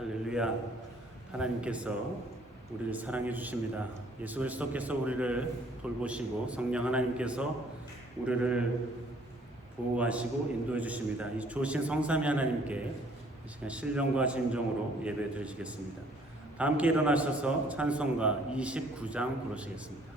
할렐루야. 하나님께서 우리를 사랑해 주십니다. 예수 그리스도께서 우리를 돌보시고 성령 하나님께서 우리를 보호하시고 인도해 주십니다. 이 좋으신 성삼위 하나님께 이 시간 신령과 진정으로 예배 드리시겠습니다. 다 함께 일어나셔서 찬송가 29장 부르시겠습니다.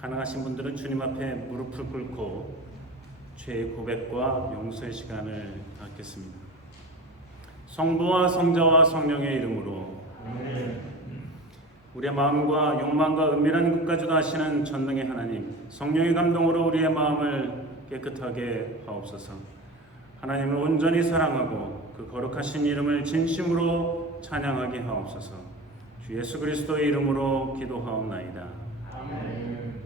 가능하신 분들은 주님 앞에 무릎을 꿇고 죄의 고백과 용서의 시간을 갖겠습니다. 성부와 성자와 성령의 이름으로 우리의 마음과 욕망과 은밀한 것까지도 아시는 전능의 하나님, 성령의 감동으로 우리의 마음을 깨끗하게 하옵소서. 하나님을 온전히 사랑하고 그 거룩하신 이름을 진심으로 찬양하게 하옵소서. 주 예수 그리스도의 이름으로 기도하옵나이다. 아멘.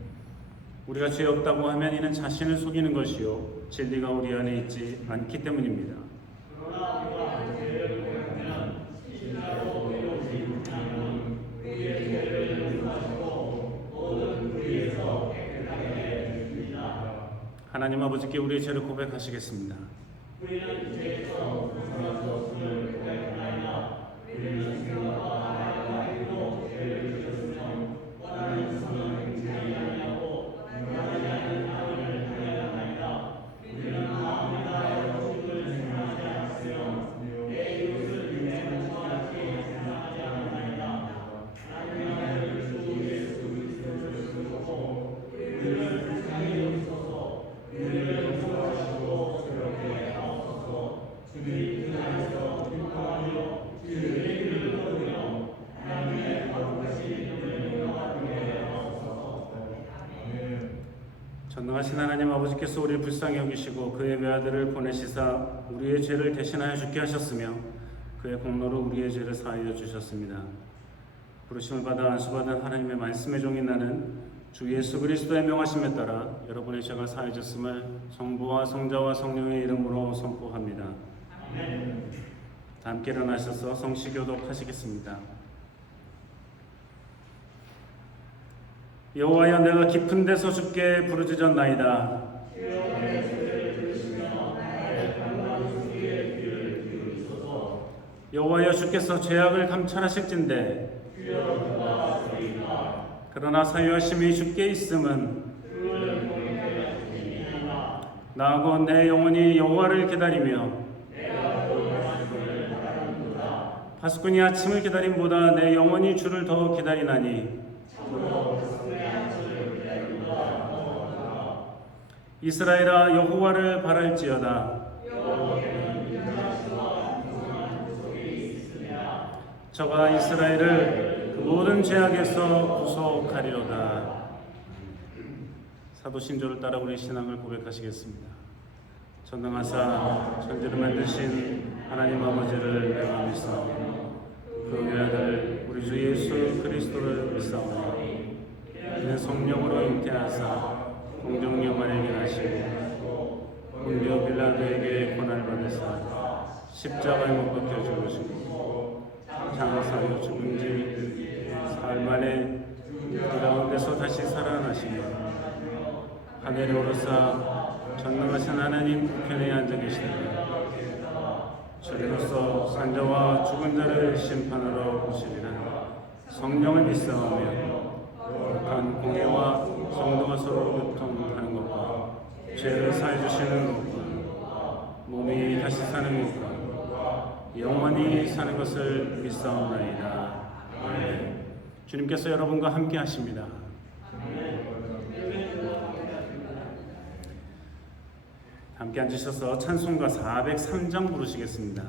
우리가 죄 없다고 하면 이는 자신을 속이는 것이요 진리가 우리 안에 있지 않기 때문입니다. 그러나 우리가 죄를 고백하면 진짜로 우리는 우리의 죄를 용서하시고 모든 불의에서 깨끗하게 해주십니다. 하나님 아버지께 우리의 죄를 고백하시겠습니다. 우리는 죄에서 벗어났음을 고백하나이다. 우리는 생각과 말과 행위로 죄를 지었으며 원하는 선을 행하지 아니하고 전능하신 하나님 아버지께서 우리를 불쌍히 여기시고 그의 외아들을 보내시사 우리의 죄를 대신하여 죽게 하셨으며 그의 공로로 우리의 죄를 사하여 주셨습니다. 부르심을 받아 안수받은 하나님의 말씀의 종인 나는 주 예수 그리스도의 명하심에 따라 여러분의 죄가 사해졌음을 성부와 성자와 성령의 이름으로 선포합니다. 아멘. 다 함께 일어나셔서 성시교독 하시겠습니다. 여호와여, 내가 깊은 데서 주께 부르짖었나이다. 여호와여, 주께서 죄악을 감찰하실진대 그러나 사유하심이 주께 있음은 나하고 내 영혼이 여호와를 기다리며 파수꾼이 아침을 기다림보다 내 영혼이 주를 더 기다리나니 이스라엘아, 여호와를 바랄지어다. 저가 이스라엘을 그 모든 죄악에서 구속하리로다. 사도 신조를 따라 우리 신앙을 고백하시겠습니다. 전능하사 천지를 만드신 하나님 아버지를 내가 믿사오니 그 아들 우리 주 예수 그리스도를 믿사오니 이는 성령으로 잉태하사 공중 영화에게 하시고 본디오 빌라도에게 고난을 받으사 십자가에 못 박혀 죽으시고 장사하여 죽은 지 사흘 만에 그 가운데서 다시 살아나시며 하늘에 오르사 전능하신 하나님 우편에 앉아 계시다가 저리로서 산자와 죽은 자를 심판하러 오시리라. 성령을 믿사오며 거룩한 공예와 성도가 서로 교통하는 것과 죄를 사해 주시는 것과 몸이 다시 사는 것과 영원히 사는 것을 믿사옵나이다. 아멘. 주님께서 여러분과 함께 하십니다. 함께 앉으셔서 찬송가 403장 부르시겠습니다.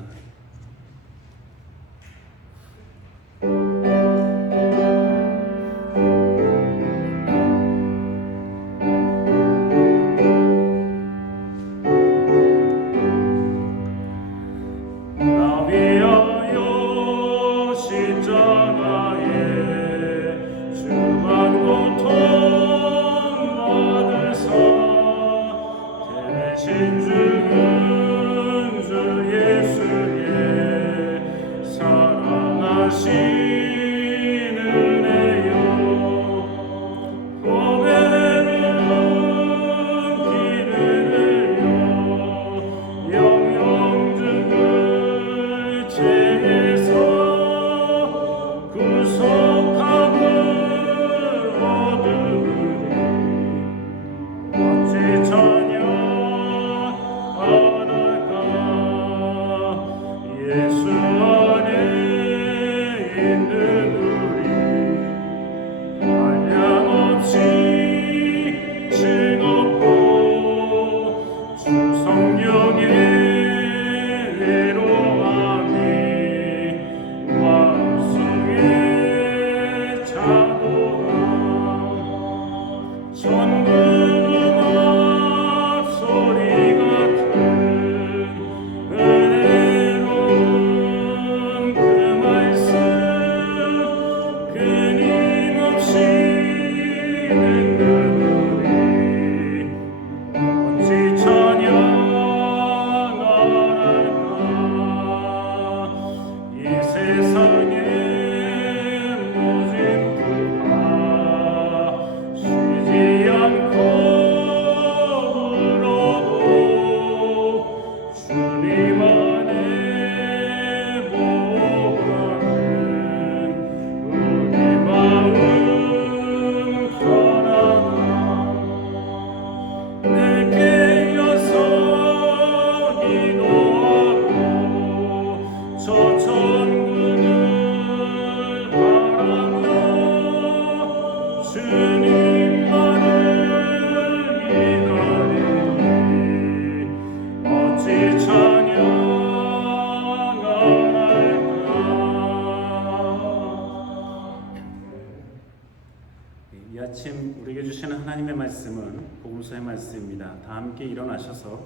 이 아침 우리에게 주시는 하나님의 말씀은 복음서의 말씀입니다. 다 함께 일어나셔서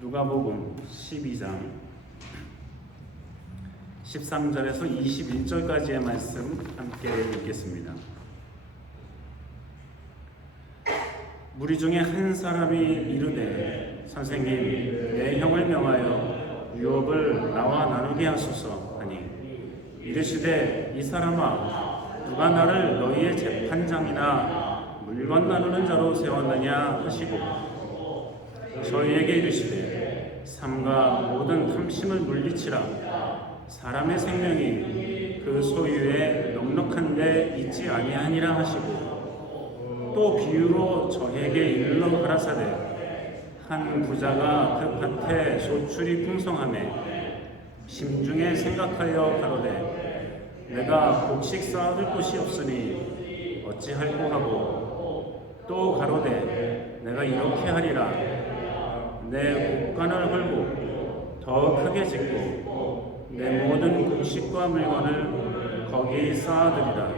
누가복음 12장 13절에서 21절까지의 말씀 함께 읽겠습니다. 무리 중에 한 사람이 이르되 선생님 내 형을 명하여 유업을 나와 나누게 하소서 하니 이르시되 이 사람아 누가 나를 너희의 재판장이나 물건 나누는 자로 세웠느냐 하시고 저희에게 이르시되 삼가 모든 탐심을 물리치라. 사람의 생명이 그 소유에 넉넉한 데 있지 아니하니라 하시고 또 비유로 저에게 일러 가라사대 한 부자가 그 밭에 소출이 풍성하매 심중에 생각하여 가로되 내가 곡식 쌓아둘 곳이 없으니 어찌할꼬 하고 또 가로되 내가 이렇게 하리라. 내 곡간을 헐고 더 크게 짓고 내 모든 곡식과 물건을 거기에 쌓아두리라.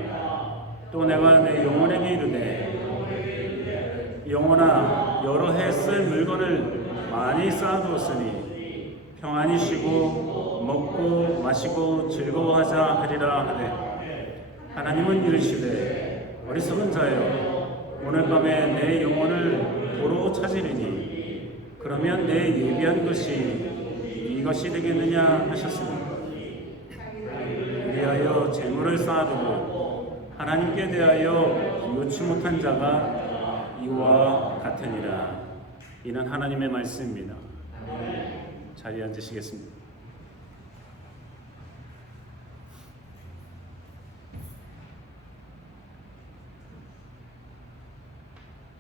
또 내가 내 영혼에게 이르되 영혼아 여러 해 쓸 물건을 많이 쌓아두었으니 평안히 쉬고 먹고 마시고 즐거워하자 하리라 하되 하나님은 이르시되 어리석은 자여 오늘 밤에 내 영혼을 도로 찾으리니 그러면 내 예비한 것이 이것이 되겠느냐 하셨습니다. 위하여 재물을 쌓아두고 하나님께 대하여 비우치 못한 자가 이와 같으니라. 이는 하나님의 말씀입니다. 자리에 앉으시겠습니다.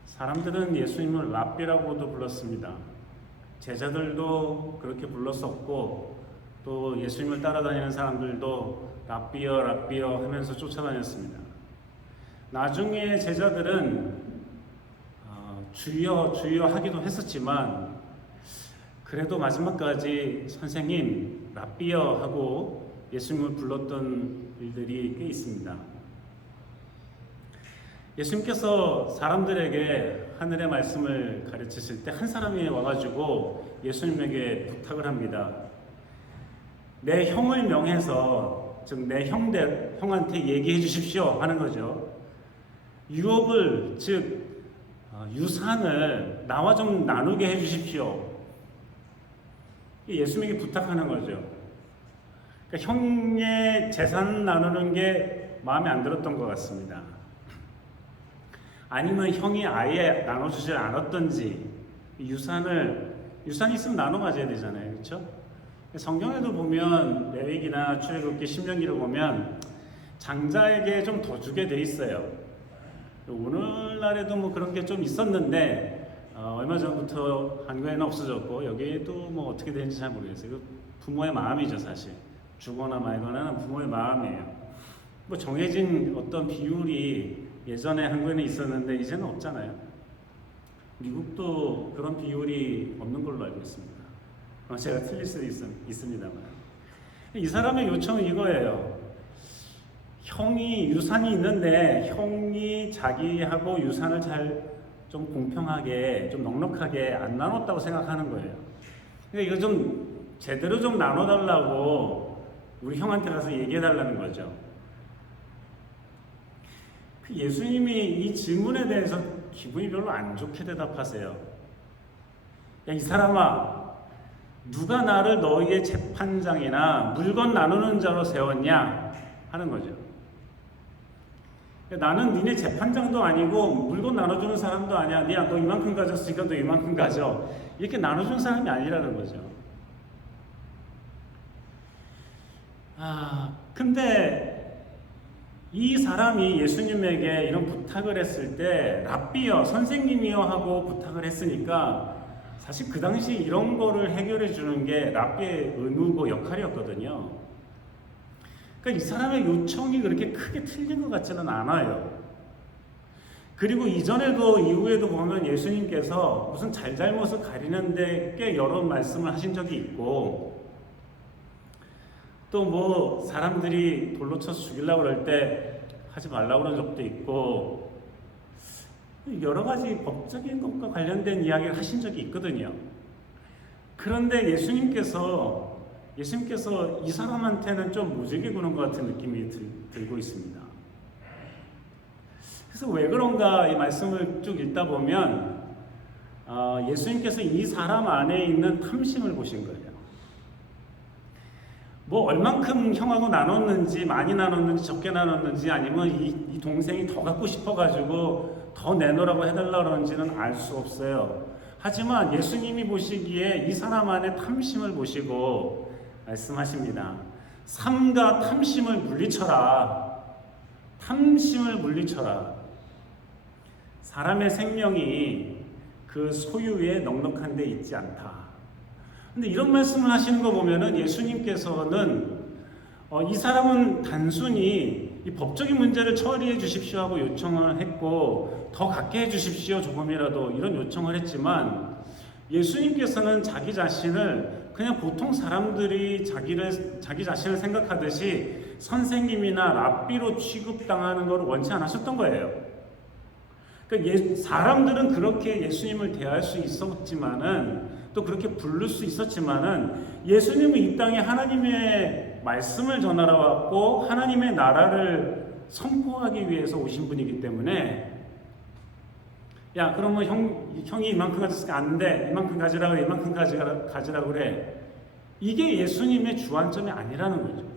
사람들은 예수님을 랍비라고도 불렀습니다. 제자들도 그렇게 불렀었고 또 예수님을 따라다니는 사람들도 랍비여 랍비여 하면서 쫓아다녔습니다. 나중에 제자들은 주여 주여 하기도 했었지만 그래도 마지막까지 선생님 랍비여 하고 예수님을 불렀던 일들이 꽤 있습니다. 예수님께서 사람들에게 하늘의 말씀을 가르치실 때 한 사람이 와가지고 예수님에게 부탁을 합니다. 내 형을 명해서, 즉 내 형한테 얘기해 주십시오 하는 거죠. 유업을, 즉 유산을 나와 좀 나누게 해 주십시오. 예수님에게 부탁하는 거죠. 그러니까 형의 재산 나누는 게 마음에 안 들었던 것 같습니다. 아니면 형이 아예 나눠주지 않았던지, 유산이 있으면 나눠 가져야 되잖아요. 그렇죠? 성경에도 보면 레위기나 출애굽기, 신명기를 보면 장자에게 좀 더 주게 돼 있어요. 오늘날에도 뭐 그런 게 좀 있었는데 얼마 전부터 한국에는 없어졌고 여기도 뭐 어떻게 되는지 잘 모르겠어요. 부모의 마음이죠. 사실 주거나 말거나 부모의 마음이에요. 뭐 정해진 어떤 비율이 예전에 한국에는 있었는데 이제는 없잖아요. 미국도 그런 비율이 없는 걸로 알고 있습니다. 제가 틀릴 수도 있습니다만 이 사람의 요청은 이거예요. 형이 유산이 있는데 형이 자기하고 유산을 잘 좀 공평하게 좀 넉넉하게 안 나눴다고 생각하는 거예요. 그러니까 이거 좀 제대로 좀 나눠달라고 우리 형한테 가서 얘기해달라는 거죠. 예수님이 이 질문에 대해서 기분이 별로 안 좋게 대답하세요. 야, 이 사람아, 누가 나를 너희의 재판장이나 물건 나누는 자로 세웠냐 하는 거죠. 나는 니네 재판장도 아니고 물건 나눠주는 사람도 아니야. 야, 너 이만큼 가졌으니까 너 이만큼 가져. 이렇게 나눠주는 사람이 아니라는 거죠. 근데 이 사람이 예수님에게 이런 부탁을 했을 때 랍비여, 선생님이여 하고 부탁을 했으니까 사실 그 당시 이런 거를 해결해 주는 게 랍비의 의무고 역할이었거든요. 그러니까 이 사람의 요청이 그렇게 크게 틀린 것 같지는 않아요. 그리고 이전에도 이후에도 보면 예수님께서 무슨 잘잘못을 가리는데 꽤 여러 말씀을 하신 적이 있고 또 뭐 사람들이 돌로 쳐서 죽이려고 그럴 때 하지 말라고 그런 적도 있고 여러 가지 법적인 것과 관련된 이야기를 하신 적이 있거든요. 그런데 예수님께서 이 사람한테는 좀 무지개 구는 것 같은 느낌이 들고 있습니다. 그래서 왜 그런가 이 말씀을 쭉 읽다 보면 예수님께서 이 사람 안에 있는 탐심을 보신 거예요. 뭐 얼만큼 형하고 나눴는지, 많이 나눴는지, 적게 나눴는지, 아니면 이 동생이 더 갖고 싶어가지고 더 내놓으라고 해달라고 그러는지는 알 수 없어요. 하지만 예수님이 보시기에 이 사람 안에 탐심을 보시고 말씀하십니다. 삼가 탐심을 물리쳐라. 탐심을 물리쳐라. 사람의 생명이 그 소유에 넉넉한 데 있지 않다. 근데 이런 말씀을 하시는 거 보면은 예수님께서는 이 사람은 단순히 이 법적인 문제를 처리해 주십시오 하고 요청을 했고 더 갖게 해 주십시오 조금이라도 이런 요청을 했지만 예수님께서는 자기 자신을 그냥 보통 사람들이 자기 자신을 생각하듯이 선생님이나 랍비로 취급당하는 걸 원치 않으셨던 거예요. 그러니까 사람들은 그렇게 예수님을 대할 수 있었지만은, 또 그렇게 부를 수 있었지만은, 예수님은 이 땅에 하나님의 말씀을 전하러 왔고 하나님의 나라를 선포하기 위해서 오신 분이기 때문에, 야 그러면 형이 이만큼 가졌으니까 안 돼, 이만큼 가지라 그래, 이만큼 가지라 그래, 이게 예수님의 주안점이 아니라는 거죠.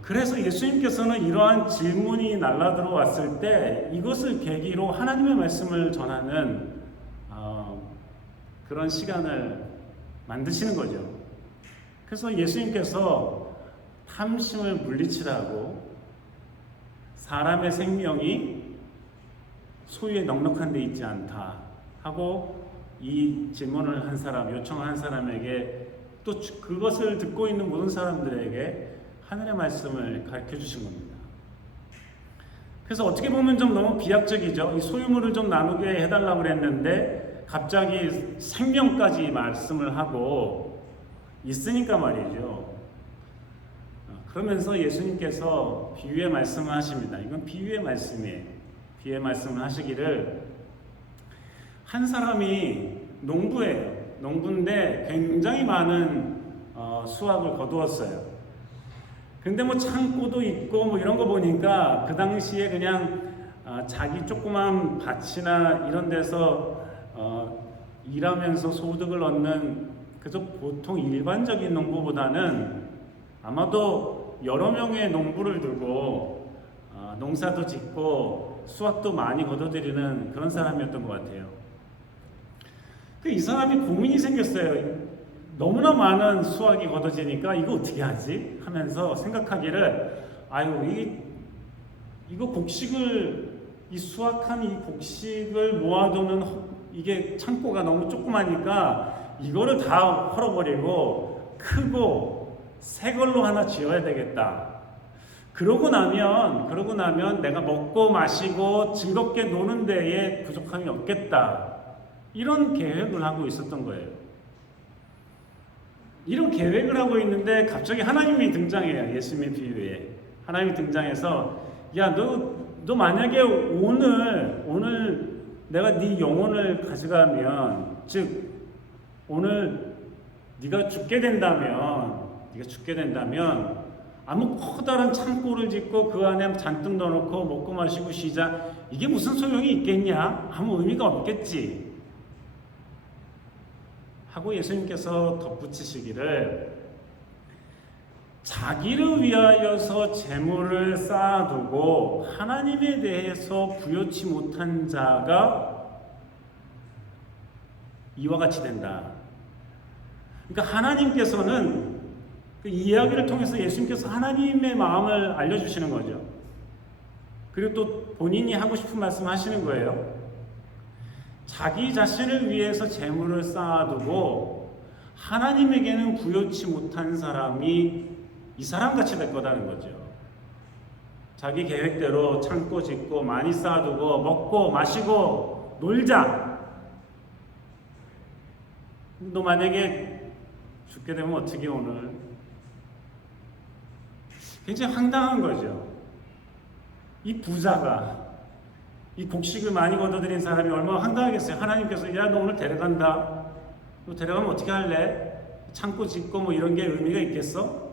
그래서 예수님께서는 이러한 질문이 날라들어왔을 때 이것을 계기로 하나님의 말씀을 전하는 그런 시간을 만드시는 거죠. 그래서 예수님께서 탐심을 물리치라고, 사람의 생명이 소유에 넉넉한 데 있지 않다 하고 이 질문을 한 사람, 요청한 사람에게, 또 그것을 듣고 있는 모든 사람들에게 하늘의 말씀을 가르쳐 주신 겁니다. 그래서 어떻게 보면 좀 너무 비약적이죠. 이 소유물을 좀 나누게 해달라고 그랬는데 갑자기 생명까지 말씀을 하고 있으니까 말이죠. 그러면서 예수님께서 비유의 말씀을 하십니다. 이건 비유의 말씀이에요. 비유의 말씀을 하시기를, 한 사람이 농부예요. 농부인데 굉장히 많은 수확을 거두었어요. 근데 뭐 창고도 있고 뭐 이런 거 보니까 그 당시에 그냥 자기 조그만 밭이나 이런 데서 일하면서 소득을 얻는 그저 보통 일반적인 농부보다는 아마도 여러 명의 농부를 두고 농사도 짓고 수확도 많이 거둬들이는 그런 사람이었던 것 같아요. 이 사람이 고민이 생겼어요. 너무나 많은 수확이 거둬지니까 이거 어떻게 하지? 하면서 생각하기를, 아유, 이거 이 수확한 이 곡식을 모아두는 이게 창고가 너무 조그마니까 이거를 다 헐어버리고 크고 새 걸로 하나 지어야 되겠다. 그러고 나면 내가 먹고 마시고 즐겁게 노는 데에 부족함이 없겠다. 이런 계획을 하고 있었던 거예요. 이런 계획을 하고 있는데 갑자기 하나님이 등장해요. 예수님의 비유에 하나님이 등장해서, 야 너 만약에 오늘 내가 네 영혼을 가져가면, 즉 오늘 네가 죽게 된다면 아무 커다란 창고를 짓고 그 안에 잔뜩 넣어놓고 먹고 마시고 쉬자, 이게 무슨 소용이 있겠냐? 아무 의미가 없겠지 하고 예수님께서 덧붙이시기를, 자기를 위하여서 재물을 쌓아두고 하나님에 대해서 부여치 못한 자가 이와 같이 된다. 그러니까 하나님께서는 그 이야기를 통해서 예수님께서 하나님의 마음을 알려주시는 거죠. 그리고 또 본인이 하고 싶은 말씀 하시는 거예요. 자기 자신을 위해서 재물을 쌓아두고 하나님에게는 부여치 못한 사람이 이 사람같이 될 거다는 거죠. 자기 계획대로 창고 짓고 많이 쌓아두고 먹고 마시고 놀자. 너 만약에 죽게 되면 어떻게 오늘? 굉장히 황당한 거죠. 이 부자가, 이 곡식을 많이 거둬들인 사람이 얼마나 황당하겠어요. 하나님께서, 야 너 오늘 데려간다. 너 데려가면 어떻게 할래? 창고 짓고 뭐 이런 게 의미가 있겠어?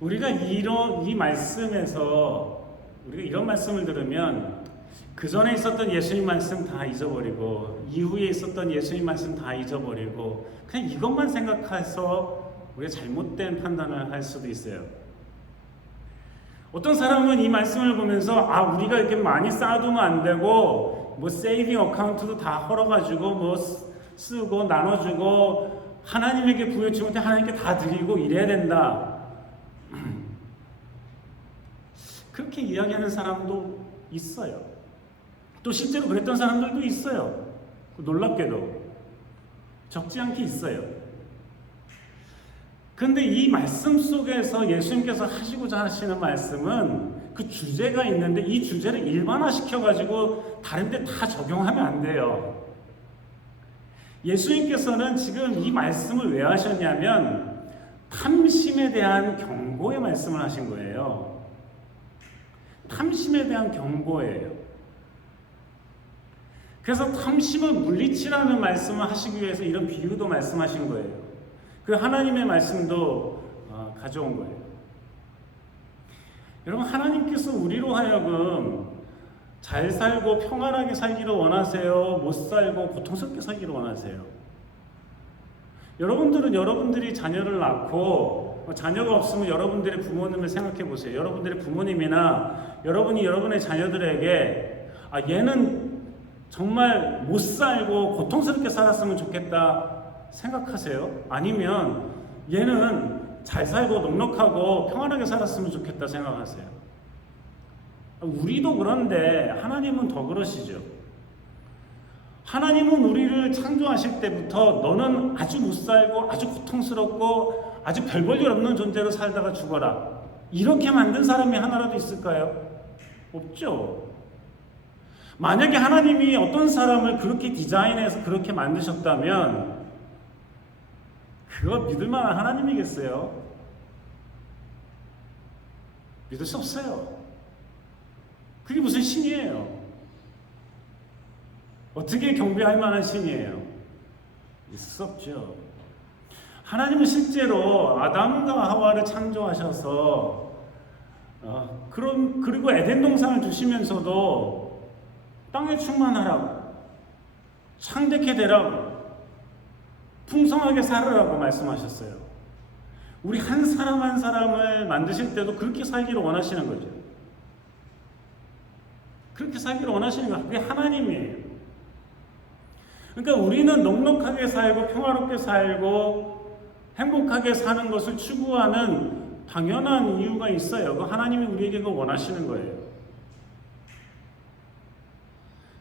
우리가 이 말씀에서 우리가 이런 말씀을 들으면 그 전에 있었던 예수님 말씀 다 잊어버리고 이후에 있었던 예수님 말씀 다 잊어버리고 그냥 이것만 생각해서 우리가 잘못된 판단을 할 수도 있어요. 어떤 사람은 이 말씀을 보면서 우리가 이렇게 많이 쌓아두면 안 되고 뭐 세이빙 어카운트도 다 헐어가지고 뭐 쓰고 나눠주고 하나님에게 부여치 못해 하나님께 다 드리고 이래야 된다. 그렇게 이야기하는 사람도 있어요. 또 실제로 그랬던 사람들도 있어요. 놀랍게도 적지 않게 있어요. 근데 이 말씀 속에서 예수님께서 하시고자 하시는 말씀은 그 주제가 있는데 이 주제를 일반화시켜가지고 다른 데 다 적용하면 안 돼요. 예수님께서는 지금 이 말씀을 왜 하셨냐면 탐심에 대한 경고의 말씀을 하신 거예요. 탐심에 대한 경고예요. 그래서 탐심을 물리치라는 말씀을 하시기 위해서 이런 비유도 말씀하신 거예요. 그 하나님의 말씀도 가져온 거예요. 여러분, 하나님께서 우리로 하여금 잘 살고 평안하게 살기를 원하세요? 못 살고 고통스럽게 살기를 원하세요? 여러분들은 여러분들이 자녀를 낳고 자녀가 없으면 여러분들의 부모님을 생각해 보세요. 여러분들의 부모님이나 여러분이 여러분의 자녀들에게 얘는 정말 못 살고 고통스럽게 살았으면 좋겠다 생각하세요? 아니면 얘는 잘 살고 넉넉하고 평안하게 살았으면 좋겠다 생각하세요? 우리도 그런데 하나님은 더 그러시죠. 하나님은 우리를 창조하실 때부터 너는 아주 못 살고 아주 고통스럽고 아주 별 볼 일 없는 존재로 살다가 죽어라, 이렇게 만든 사람이 하나라도 있을까요? 없죠. 만약에 하나님이 어떤 사람을 그렇게 디자인해서 그렇게 만드셨다면 그거 믿을 만한 하나님이겠어요? 믿을 수 없어요. 그게 무슨 신이에요? 어떻게 경배할 만한 신이에요? 있을 수 없죠. 하나님은 실제로 아담과 하와를 창조하셔서 그리고 에덴 동산을 주시면서도 땅에 충만하라고, 창대케 되라고, 풍성하게 살으라고 말씀하셨어요. 우리 한 사람 한 사람을 만드실 때도 그렇게 살기를 원하시는 거죠. 그렇게 살기를 원하시는 거예요. 그게 하나님이에요. 그러니까 우리는 넉넉하게 살고 평화롭게 살고 행복하게 사는 것을 추구하는 당연한 이유가 있어요. 그 하나님이 우리에게 그걸 원하시는 거예요.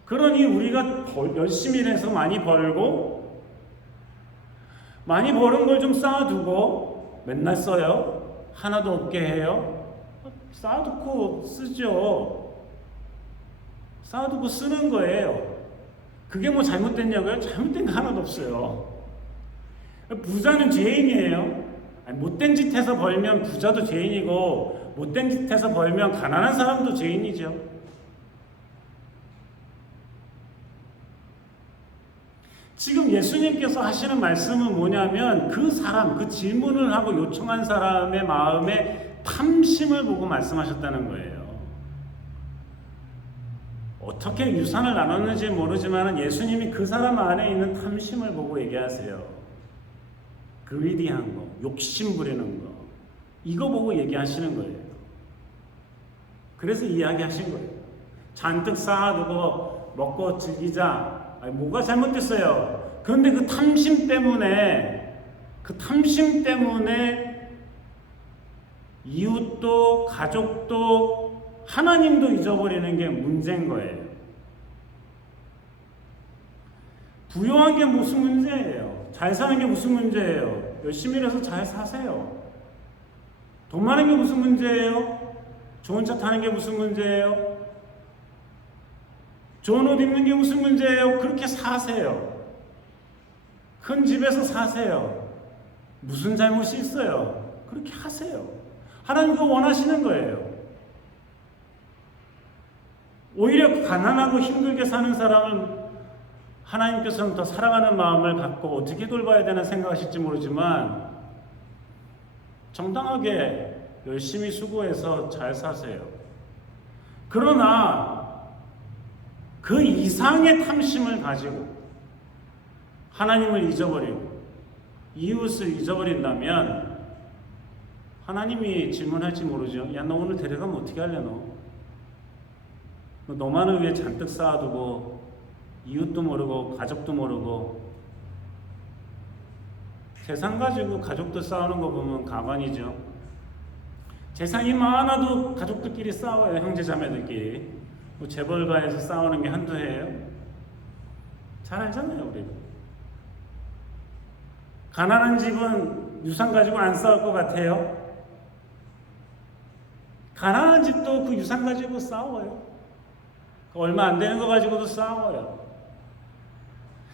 그러니 우리가 열심히 해서 많이 벌고 많이 버는 걸 좀 쌓아두고 맨날 써요? 하나도 없게 해요? 쌓아두고 쓰죠. 쌓아두고 쓰는 거예요. 그게 뭐 잘못됐냐고요? 잘못된 거 하나도 없어요. 부자는 죄인이에요. 못된 짓 해서 벌면 부자도 죄인이고 못된 짓 해서 벌면 가난한 사람도 죄인이죠. 지금 예수님께서 하시는 말씀은 뭐냐면 그 사람, 그 질문을 하고 요청한 사람의 마음에 탐심을 보고 말씀하셨다는 거예요. 어떻게 유산을 나눴는지 모르지만 예수님이 그 사람 안에 있는 탐심을 보고 얘기하세요. 그리디한 거, 욕심 부리는 거, 이거 보고 얘기하시는 거예요. 그래서 이야기하신 거예요. 잔뜩 쌓아두고 먹고 즐기자. 뭐가 잘못됐어요? 그런데 그 탐심 때문에 이웃도 가족도 하나님도 잊어버리는 게 문제인 거예요. 부유한 게 무슨 문제예요? 잘 사는 게 무슨 문제예요? 열심히 일해서 잘 사세요. 돈 많은 게 무슨 문제예요? 좋은 차 타는 게 무슨 문제예요? 좋은 옷 입는 게 무슨 문제예요? 그렇게 사세요. 큰 집에서 사세요. 무슨 잘못이 있어요? 그렇게 하세요. 하나님 그거 원하시는 거예요. 오히려 가난하고 힘들게 사는 사람은 하나님께서는 더 사랑하는 마음을 갖고 어떻게 돌봐야 되나 생각하실지 모르지만 정당하게 열심히 수고해서 잘 사세요. 그러나 그 이상의 탐심을 가지고 하나님을 잊어버리고 이웃을 잊어버린다면 하나님이 질문할지 모르죠. 야, 너 오늘 데려가면 어떻게 할래 너? 너만을 위해 잔뜩 쌓아두고 이웃도 모르고 가족도 모르고 재산 가지고 가족도 싸우는 거 보면 가관이죠. 재산이 많아도 가족들끼리 싸워요. 형제자매들끼리. 뭐 재벌가에서 싸우는 게 한두 해예요? 잘 알잖아요, 우리도. 가난한 집은 유산 가지고 안 싸울 것 같아요? 가난한 집도 그 유산 가지고 싸워요. 얼마 안 되는 거 가지고도 싸워요.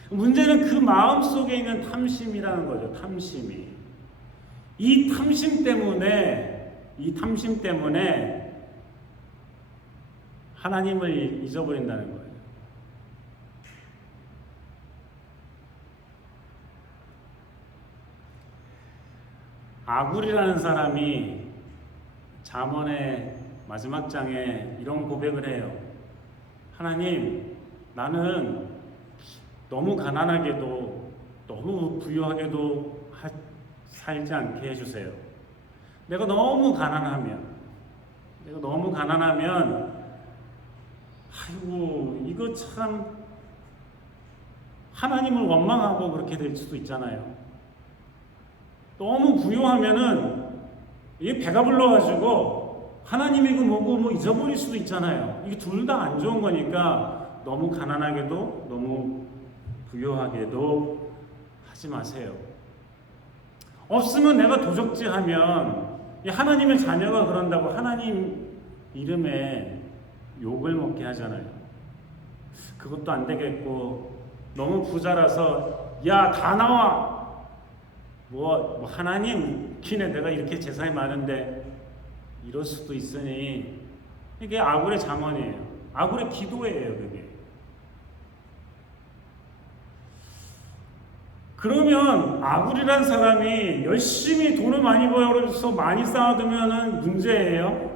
문제는 그 마음 속에 있는 탐심이라는 거죠. 탐심이. 이 탐심 때문에 하나님을 잊어버린다는 거예요. 아굴이라는 사람이 잠언의 마지막 장에 이런 고백을 해요. 하나님, 나는 너무 가난하게도 너무 부유하게도 살지 않게 해주세요. 내가 너무 가난하면 아이고 이거 참 하나님을 원망하고 그렇게 될 수도 있잖아요. 너무 부유하면은 이게 배가 불러가지고 하나님이고 뭐고 뭐 잊어버릴 수도 있잖아요. 이게 둘 다 안 좋은 거니까 너무 가난하게도 너무 부유하게도 하지 마세요. 없으면 내가 도적질하면 하나님의 자녀가 그런다고 하나님 이름에 욕을 먹게 하잖아요. 그것도 안 되겠고 너무 부자라서 야 다 나와 뭐 하나님 웃기네 내가 이렇게 재산이 많은데 이럴 수도 있으니 이게 아굴의 잠언이에요. 아굴의 기도예요. 그게. 그러면 아굴이란 사람이 열심히 돈을 많이 벌어서 많이 쌓아두면 문제예요.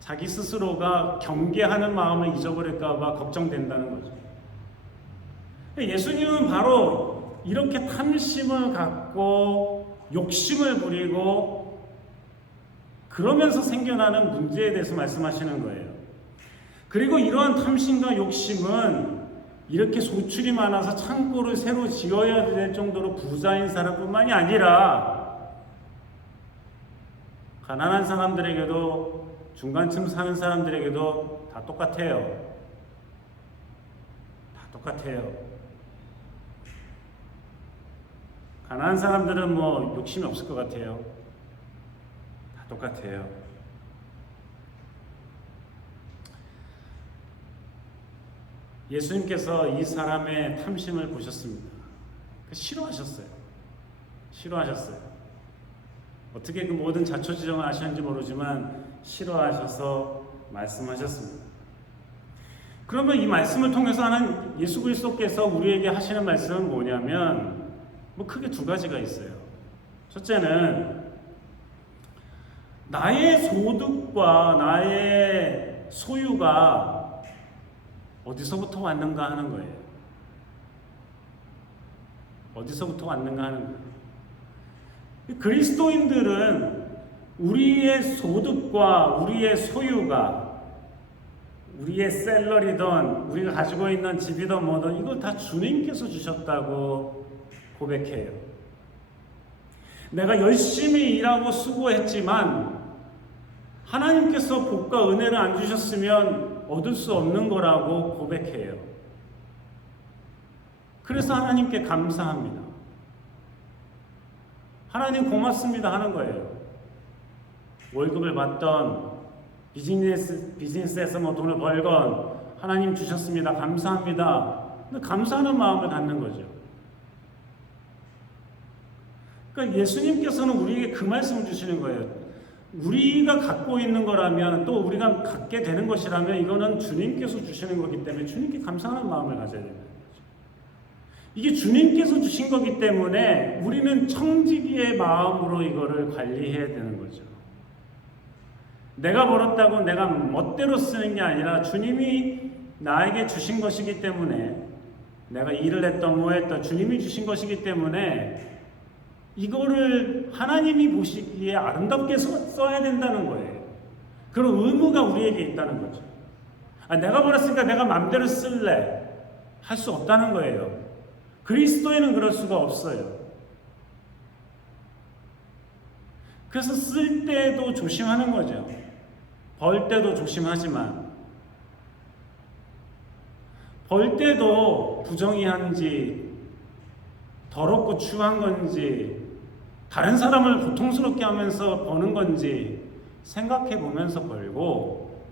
자기 스스로가 경계하는 마음을 잊어버릴까 봐 걱정된다는 거죠. 예수님은 바로 이렇게 탐심을 갖고 욕심을 부리고 그러면서 생겨나는 문제에 대해서 말씀하시는 거예요. 그리고 이러한 탐심과 욕심은 이렇게 소출이 많아서 창고를 새로 지어야 될 정도로 부자인 사람뿐만이 아니라 가난한 사람들에게도 중간쯤 사는 사람들에게도 다 똑같아요. 다 똑같아요. 가난한 사람들은 뭐 욕심이 없을 것 같아요. 다 똑같아요. 예수님께서 이 사람의 탐심을 보셨습니다. 싫어하셨어요. 어떻게 그 모든 자초지종을 아셨는지 모르지만 싫어하셔서 말씀하셨습니다. 그러면 이 말씀을 통해서 하는 예수 그리스도께서 우리에게 하시는 말씀은 뭐냐면 크게 두 가지가 있어요. 첫째는 나의 소득과 나의 소유가 어디서부터 왔는가 하는 거예요. 어디서부터 왔는가 하는 거예요. 그리스도인들은 우리의 소득과 우리의 소유가 우리의 셀러리든 우리가 가지고 있는 집이든 뭐든 이걸 다 주님께서 주셨다고 고백해요. 내가 열심히 일하고 수고했지만 하나님께서 복과 은혜를 안 주셨으면 얻을 수 없는 거라고 고백해요. 그래서 하나님께 감사합니다. 하나님 고맙습니다 하는 거예요. 월급을 받던 비즈니스에서 뭐 돈을 벌건 하나님 주셨습니다. 감사합니다. 근데 감사하는 마음을 갖는 거죠. 그러니까 예수님께서는 우리에게 그 말씀을 주시는 거예요. 우리가 갖고 있는 거라면 또 우리가 갖게 되는 것이라면 이거는 주님께서 주시는 거기 때문에 주님께 감사하는 마음을 가져야 된다는 거죠. 이게 주님께서 주신 거기 때문에 우리는 청지기의 마음으로 이거를 관리해야 되는 거죠. 내가 벌었다고 내가 멋대로 쓰는 게 아니라 주님이 나에게 주신 것이기 때문에 내가 일을 했던 뭐 했던 주님이 주신 것이기 때문에 이거를 하나님이 보시기에 아름답게 써야 된다는 거예요. 그런 의무가 우리에게 있다는 거죠. 내가 벌었으니까 내가 마음대로 쓸래 할 수 없다는 거예요. 그리스도인은 그럴 수가 없어요. 그래서 쓸 때도 조심하는 거죠. 벌 때도 조심하지만 벌 때도 부정의한지 더럽고 추한 건지 다른 사람을 고통스럽게 하면서 버는 건지 생각해 보면서 벌고,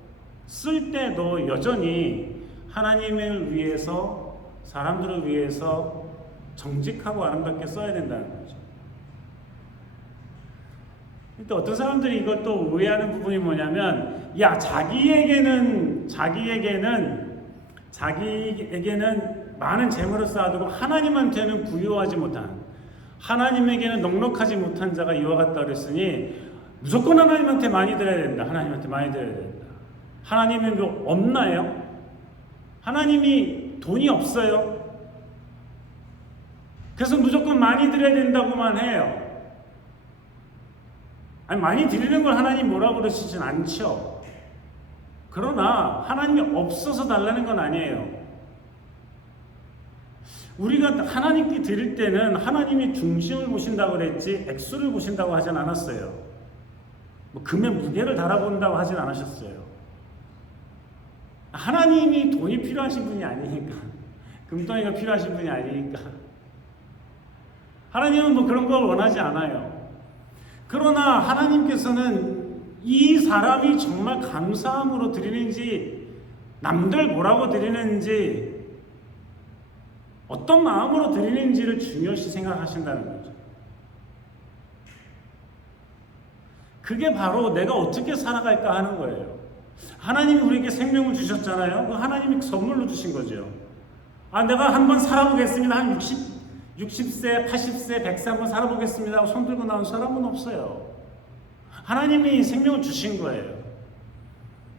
쓸 때도 여전히 하나님을 위해서, 사람들을 위해서 정직하고 아름답게 써야 된다는 거죠. 또 어떤 사람들이 이것도 오해하는 부분이 뭐냐면, 야, 자기에게는 많은 재물을 쌓아두고 하나님한테는 부유하지 못한, 하나님에게는 넉넉하지 못한 자가 이와 같다 그랬으니 무조건 하나님한테 많이 드려야 된다. 하나님한테 많이 드려야 된다. 하나님이 뭐 없나요? 하나님이 돈이 없어요? 그래서 무조건 많이 드려야 된다고만 해요. 아니, 많이 드리는 걸 하나님 뭐라고 그러시진 않죠. 그러나 하나님이 없어서 달라는 건 아니에요. 우리가 하나님께 드릴 때는 하나님이 중심을 보신다고 그랬지 액수를 보신다고 하진 않았어요. 뭐 금의 무게를 달아본다고 하진 않으셨어요. 하나님이 돈이 필요하신 분이 아니니까, 금덩이가 필요하신 분이 아니니까. 하나님은 뭐 그런 걸 원하지 않아요. 그러나 하나님께서는 이 사람이 정말 감사함으로 드리는지, 남들 뭐라고 드리는지, 어떤 마음으로 드리는지를 중요시 생각하신다는 거죠. 그게 바로 내가 어떻게 살아갈까 하는 거예요. 하나님이 우리에게 생명을 주셨잖아요. 그 하나님이 선물로 주신 거죠. 내가 한번 살아보겠습니다. 한 60세, 80세, 100세 한번 살아보겠습니다 하고 손 들고 나온 사람은 없어요. 하나님이 생명을 주신 거예요.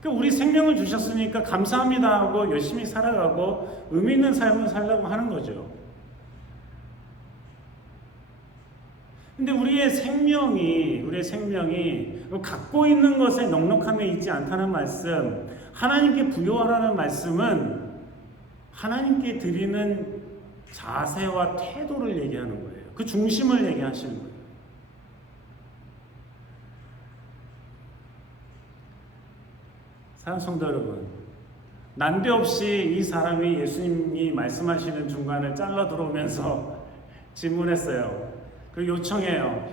우리 생명을 주셨으니까 감사합니다 하고 열심히 살아가고 의미 있는 삶을 살려고 하는 거죠. 근데 우리의 생명이 갖고 있는 것에 넉넉함에 있지 않다는 말씀, 하나님께 부여하라는 말씀은 하나님께 드리는 자세와 태도를 얘기하는 거예요. 그 중심을 얘기하시는 거예요. 사랑하는 성도 여러분, 난데없이 이 사람이 예수님이 말씀하시는 중간에 잘라 들어오면서 질문했어요. 그리고 요청해요.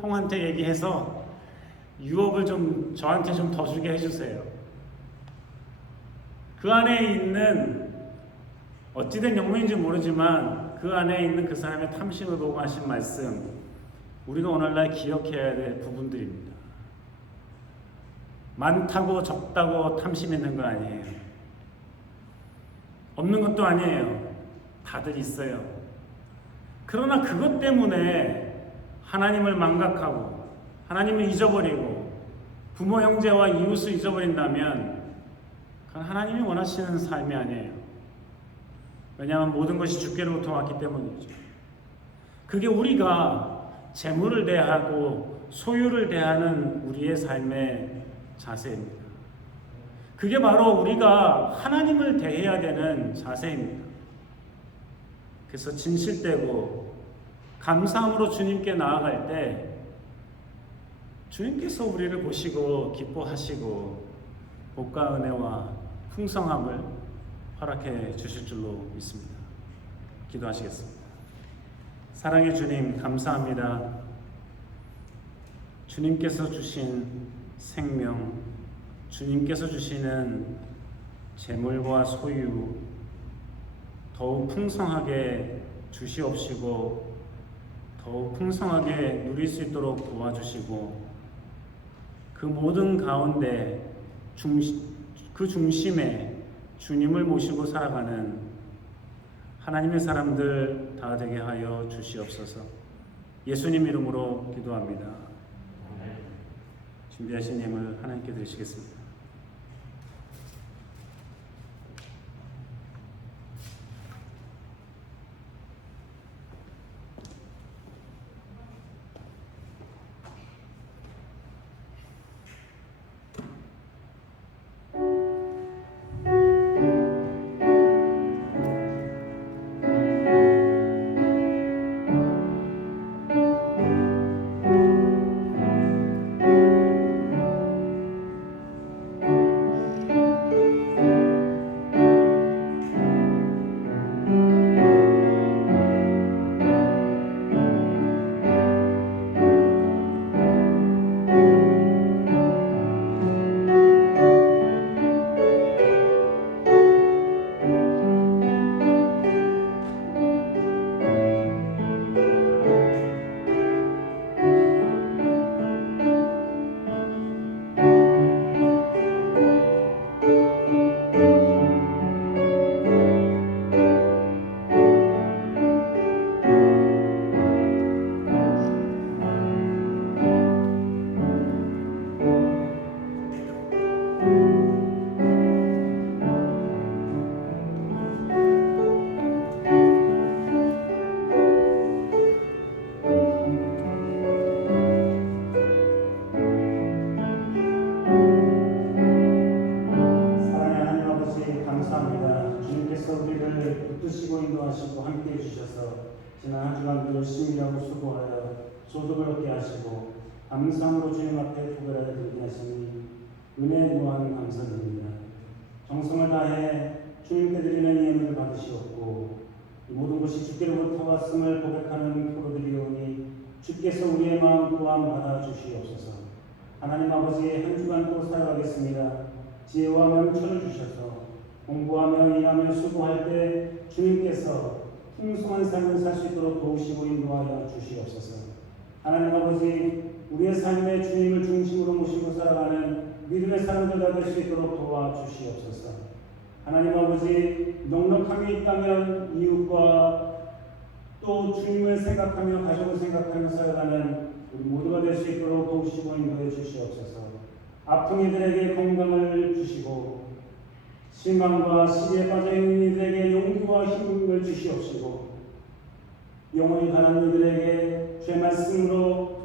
형한테 얘기해서 유업을 좀 저한테 좀 더 주게 해주세요. 그 안에 있는, 어찌된 영문인지 모르지만 그 안에 있는 그 사람의 탐심을 보고 하신 말씀, 우리가 오늘날 기억해야 될 부분들입니다. 많다고 적다고 탐심 있는 거 아니에요. 없는 것도 아니에요. 다들 있어요. 그러나 그것 때문에 하나님을 망각하고 하나님을 잊어버리고 부모 형제와 이웃을 잊어버린다면 그건 하나님이 원하시는 삶이 아니에요. 왜냐하면 모든 것이 주께로부터 왔기 때문이죠. 그게 우리가 재물을 대하고 소유를 대하는 우리의 삶의 자세입니다. 그게 바로 우리가 하나님을 대해야 되는 자세입니다. 그래서 진실되고 감사함으로 주님께 나아갈 때 주님께서 우리를 보시고 기뻐하시고 복과 은혜와 풍성함을 허락해 주실 줄로 믿습니다. 기도하시겠습니다. 사랑의 주님, 감사합니다. 주님께서 주신 생명, 주님께서 주시는 재물과 소유 더욱 풍성하게 주시옵시고 더욱 풍성하게 누릴 수 있도록 도와주시고 그 모든 가운데 그 중심에 주님을 모시고 살아가는 하나님의 사람들 다 되게 하여 주시옵소서. 예수님 이름으로 기도합니다. 준비하신 예물 하나님께 드리시겠습니다. 인도하시고 함께해 주셔서 지난 한 주간도 열심히 일하고 수고하여 소득을 얻게 하시고 감사함으로 주님 앞에 구별하여 드리게 하시니 은혜 무한 감사드립니다. 정성을 다해 주님께 드리는 이 예물을 받으시옵고 이 모든 것이 주께로부터 왔음을 고백하는 포로들이오니 주께서 우리의 마음 또한 받아주시옵소서. 하나님 아버지, 한 주간 또 살아가겠습니다. 지혜와 명철을 주셔서 공부하며 일하며 수고할 때 주님께서 풍성한 삶을 살 수 있도록 도우시고 인도하여 주시옵소서. 하나님 아버지, 우리의 삶에 주님을 중심으로 모시고 살아가는 믿음의 사람들과 될 수 있도록 도와주시옵소서. 하나님 아버지, 넉넉함이 있다면 이웃과 또 주님을 생각하며 가족을 생각하며 살아가는 우리 모두가 될 수 있도록 도우시고 인도해 주시옵소서. 아픈 이들에게 건강을 주시고 실망과 시기에 빠져있는 이들에게 용기와 힘을 주시옵시고 영원히 가는 이들에게 주의 말씀으로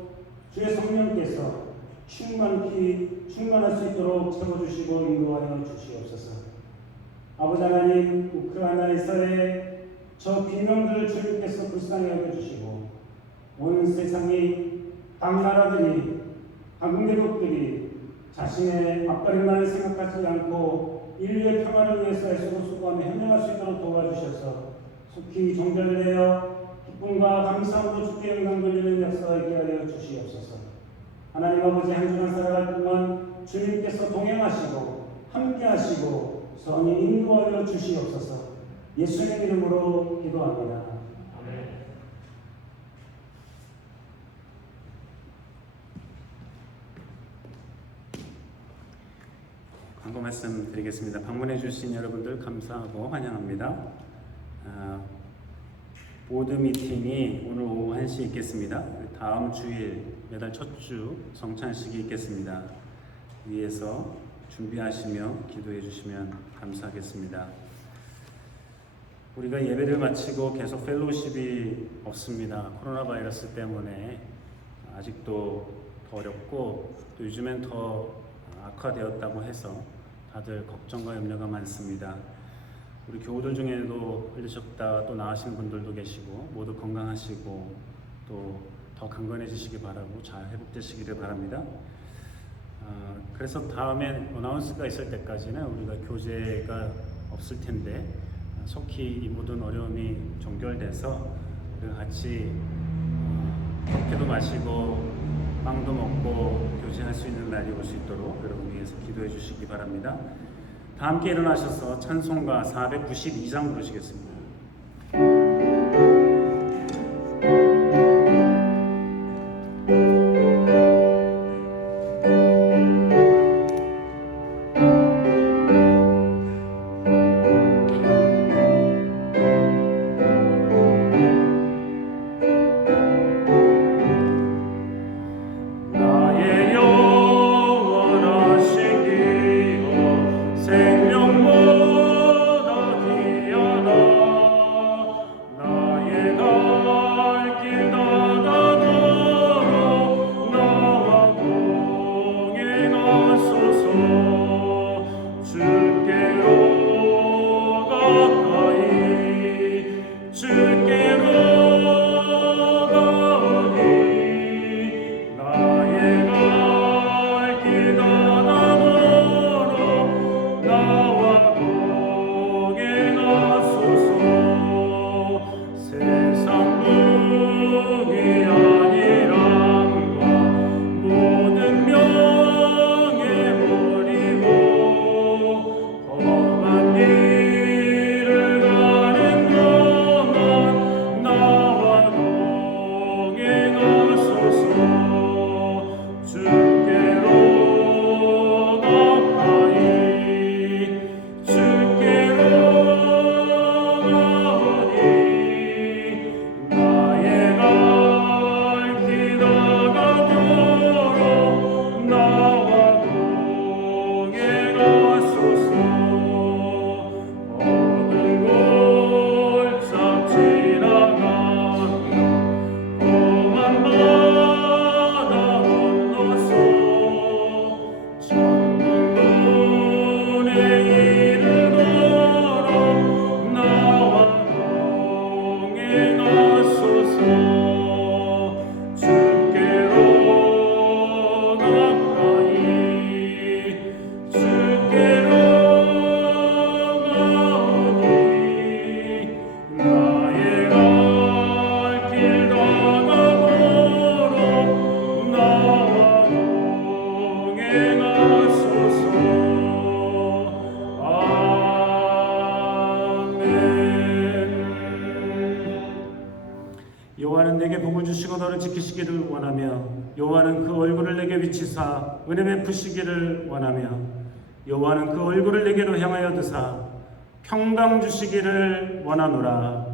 주의 성령께서 충만할 수 있도록 채워주시고 인도하여 주시옵소서. 아버지 하나님, 우크라이나에서의 저 비명들을 주님께서 불쌍히 여겨주시고 온 세상이 각 나라들이 각 대국들이 자신의 앞가림만을 생각하지 않고 인류의 평화를 위해서 애쓰고 수고하며 현명할 수 있도록 도와주셔서 속히 종전을 내어 기쁨과 감사함으로 주께 영광 돌리는 역사가 있게 하여 주시옵소서. 하나님 아버지, 한 주간 살아갈 동안 주님께서 동행하시고 함께하시고 선히 인도하여 주시옵소서. 예수님 이름으로 기도합니다. 아멘. 광고 말씀 드리겠습니다. 방문해 주신 여러분들 감사하고 환영합니다. 보드 미팅이 오늘 오후 1시 있겠습니다. 다음 주일 매달 첫 주 성찬식이 있겠습니다. 위에서 준비하시며 기도해 주시면 감사하겠습니다. 우리가 예배를 마치고 계속 펠로우십이 없습니다. 코로나 바이러스 때문에 아직도 더 어렵고 또 요즘엔 더 악화되었다고 해서 다들 걱정과 염려가 많습니다. 우리 교우들 중에도 걸리셨다 또 나으신 분들도 계시고 모두 건강하시고 또 더 강건해지시기 바라고 잘 회복되시기를 바랍니다. 그래서 다음에 어나운스가 있을 때까지는 우리가 교제가 없을 텐데 속히 이 모든 어려움이 종결돼서 우리가 같이 커피도 마시고 빵도 먹고 교제할 수 있는 날이 올 수 있도록 여러분 위해서 기도해 주시기 바랍니다. 다 함께 일어나셔서 찬송가 492장 부르시겠습니다. 생명보다 귀하다 행하소서. 여호와는 내게 복을 주시고 너를 지키시기를 원하며 여호와는 그 얼굴을 내게 비치사 은혜 베푸시기를 원하며 여호와는 그 얼굴을 내게로 향하여 드사 평강 주시기를 원하노라.